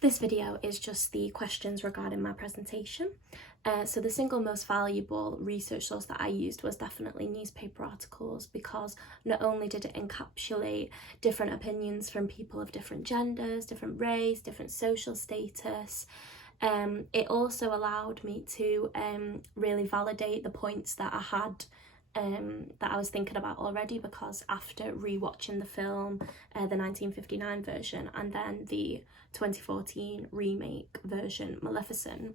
This video is just the questions regarding my presentation. So the single most valuable research source that I used was definitely newspaper articles, because not only did it encapsulate different opinions from people of different genders, different race, different social status, it also allowed me to really validate the points that I had that I was thinking about already, because after rewatching the film, the 1959 version and then the 2014 remake version, Maleficent,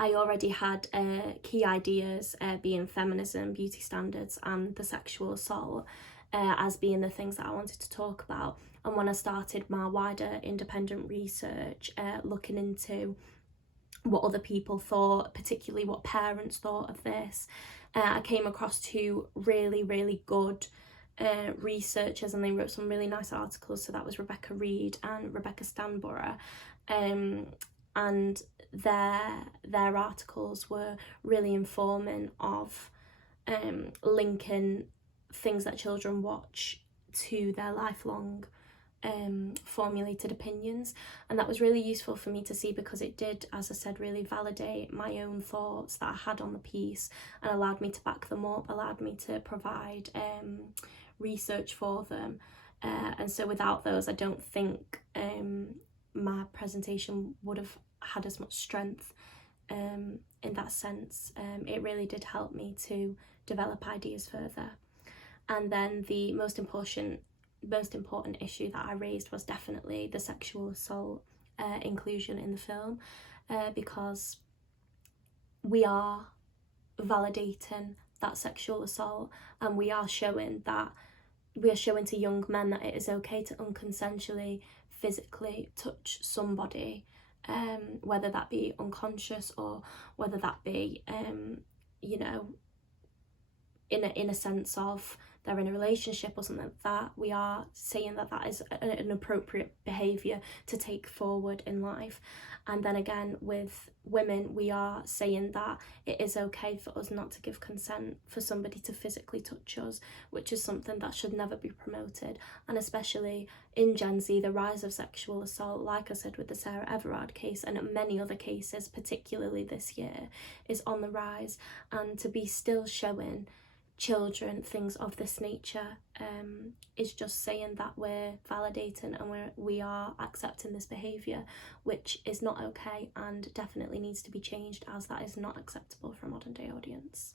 I already had key ideas, being feminism, beauty standards and the sexual assault, as being the things that I wanted to talk about. And when I started my wider independent research, looking into what other people thought, particularly what parents thought of this, I came across two really good researchers, and they wrote some really nice articles. So that was Rebecca Reed and Rebecca Stanborough, and their articles were really informing of linking things that children watch to their lifelong formulated opinions. And that was really useful for me to see, because it did, as I said, really validate my own thoughts that I had on the piece and allowed me to back them up, allowed me to provide research for them, and so without those I don't think my presentation would have had as much strength in that sense. It really did help me to develop ideas further. And then the most important issue that I raised was definitely the sexual assault inclusion in the film, because we are validating that sexual assault, and we are showing to young men that it is okay to unconsensually physically touch somebody, whether that be unconscious or whether that be you know, in a sense of they're in a relationship or something like that. We are saying that that is an appropriate behaviour to take forward in life. And then again, with women, we are saying that it is okay for us not to give consent for somebody to physically touch us, which is something that should never be promoted. And especially in Gen Z, the rise of sexual assault, like I said with the Sarah Everard case and many other cases, particularly this year, is on the rise. And to be still showing children things of this nature is just saying that we're validating and we are accepting this behaviour, which is not okay and definitely needs to be changed, as that is not acceptable for a modern day audience.